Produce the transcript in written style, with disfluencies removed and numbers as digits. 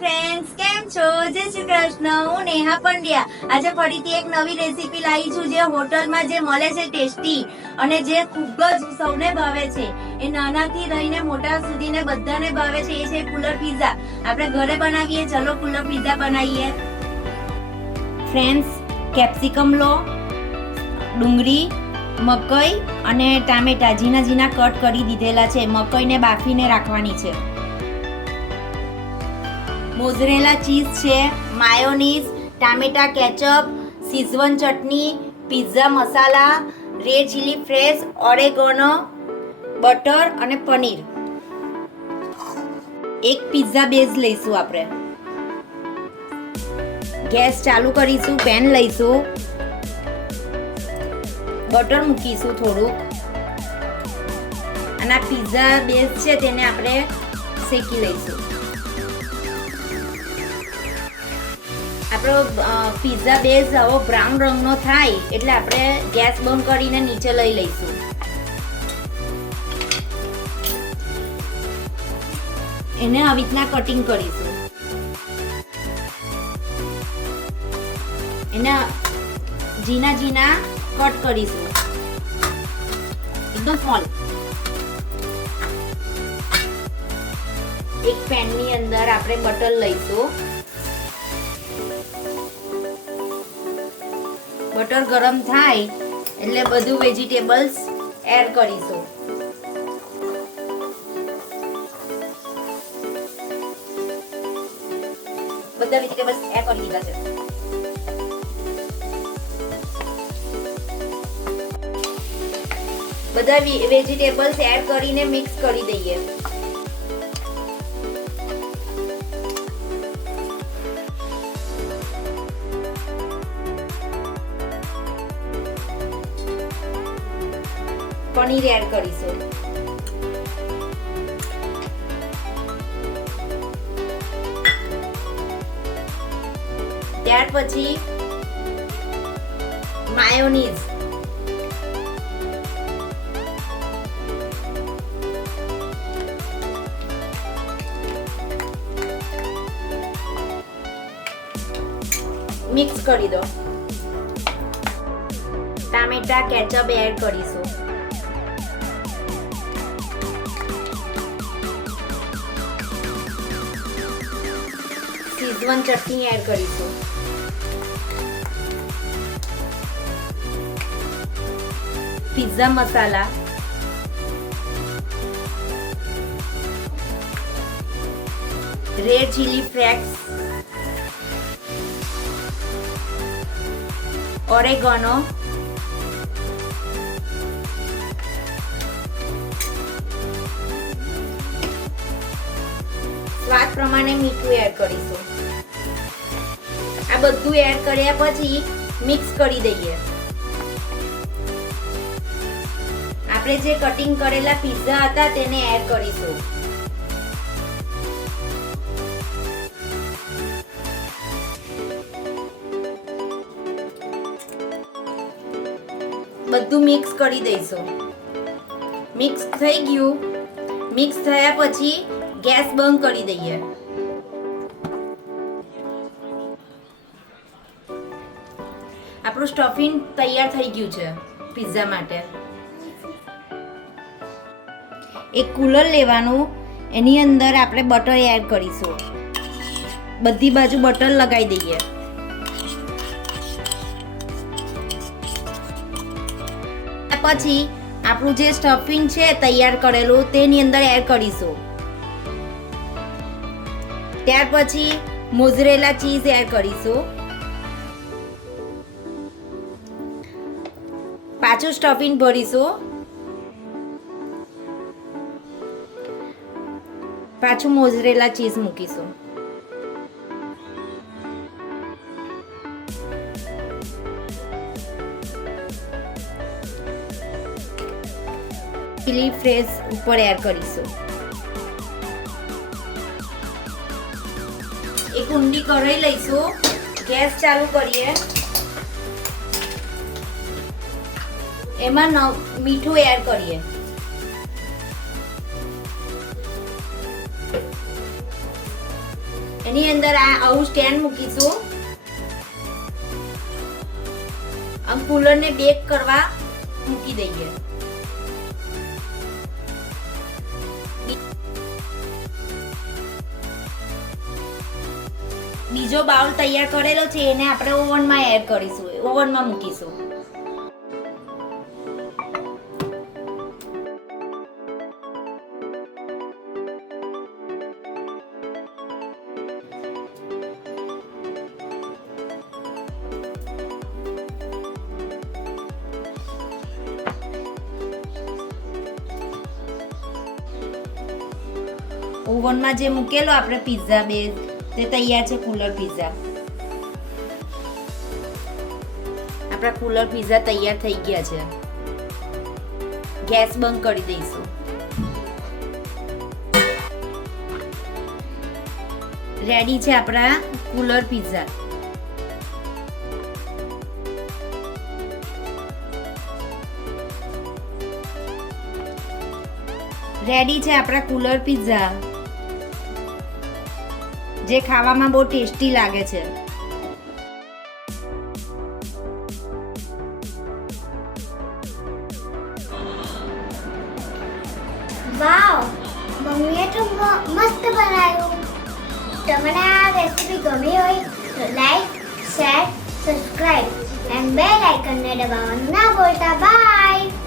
Friends, કેમ છો? જય શ્રી કૃષ્ણ. હું નેહા પંડ્યા આજે ફરીથી એક નવી રેસીપી લાવી છું, જે હોટલમાં જે મળે છે ટેસ્ટી અને જે ખૂબ જ સૌને ભાવે છે. એ નાનાથી લઈને મોટા સુધીને બધાને ભાવે છે. એ છે કુલર પિઝા. આપણે ઘરે બનાવીએ. ચલો કુલર પિઝા બનાવીએ. ફ્રેન્ડ્સ, કેપ્સિકમ લો, ડુંગળી, મકઈ અને ટામેટા ઝીણા ઝીણા કટ કરી દીધેલા છે. મકઈને બાફીને રાખવાની છે. મોઝરેલા ચીઝ છે, માયોનીઝ, ટામેટા કેચઅપ, શીઝવન ચટણી, પિઝા મસાલા, રેડ ચીલી ફ્રેશ, ઓરેગોનો, બટર અને પનીર. એક પિઝા બેઝ લઈશું આપણે. ગેસ ચાલુ કરીશું, પેન લઈશું, બટર મૂકીશું થોડુંક અને આ પિઝા બેઝ છે તેને આપણે શેકી લઈશું. આપણો પિઝા બેઝ હવે બ્રાઉન રંગનો થાય એટલે આપણે ગેસ બંધ કરીને નીચે લઈ લઈશું. એને આવી રીતના કટિંગ કરીશું. એને ઝીણા ઝીણા કટ કરીશું, એકદમ સ્મોલ. એક પેનની અંદર આપણે બટર લઈશું. બટર ગરમ થાય એટલે બધું વેજીટેબલ્સ એડ કરીશું. બધા વેજીટેબલ્સ એડ કરી દીધા છે. બધા વેજીટેબલ્સ એડ કરીને મિક્સ કરી દઈએ. પનીર એડ કરીશું. ત્યાર પછી માયોનીઝ, મિક્સ કરી દો. ટામેટા કેચઅપ એડ કરીશું. શીઝવન ચટણી એડ કરીશું. પિઝા મસાલા, રેડ ચીલી ફ્લેક્સ, ઓરેગોનો, સ્વાદ પ્રમાણે મીઠું એડ કરીશું. આ બધું એડ કર્યા પછી મિક્સ કરી દઈએ. આપણે જે કટિંગ કરેલા પિઝા હતા તેને એડ કરીશું. બધું મિક્સ કરી દઈશું. મિક્સ થઈ ગયું. મિક્સ થયા પછી ગેસ બંધ કરી દઈએ. આપણું સ્ટફિંગ તૈયાર થઈ ગયું છે પિઝા માટે. એક કુલર લેવાનું, એની અંદર આપણે બટર એડ કરીશું. બધી બાજુ બટર લગાવી દઈએ. પછી આપણું જે સ્ટફિંગ છે તૈયાર કરેલું તેની અંદર એડ કરીશું. ત્યાર પછી મોઝરેલા ચીઝ એડ કરીશું. પાછું સ્ટફિંગ ભરીશું. પાછું મોઝરેલા ચીઝ મૂકીશું. ચીલી ફ્રેશ ઉપર એડ કરીશું. એક ઊંડી કઢાઈ લઈશું. ગેસ ચાલુ કરીએ. એમાં મીઠું એડ કરીએ. એની અંદર આવું સ્ટેન્ડ મૂકીશું. આમ કુલરને બેક કરવા મૂકી દઈએ. બીજો બાઉલ તૈયાર કરેલો છે એને આપણે ઓવનમાં એડ કરીશું, ઓવનમાં મૂકીશું. ઓવનમાં જે મૂકેલો આપણે પિઝા બેઝ તે તૈયાર છે કુલર પિઝા. આપણા કુલર પિઝા તૈયાર થઈ ગયા છે. ગેસ બંધ કરી દઈશું. રેડી છે આપણા કુલર પિઝા. રેડી છે આપણા કુલર પિઝા, જે ખાવામાં બહુ ટેસ્ટી લાગે છે. વાવ, મમ્મીએ તો મસ્ત બનાવ્યું. તમને આ રેસીપી ગમી હોય તો લાઈક, શેર, સબસ્ક્રાઇબ એન્ડ બેલ આઇકનને દબાવવાનું ના ભૂલતા. બાય.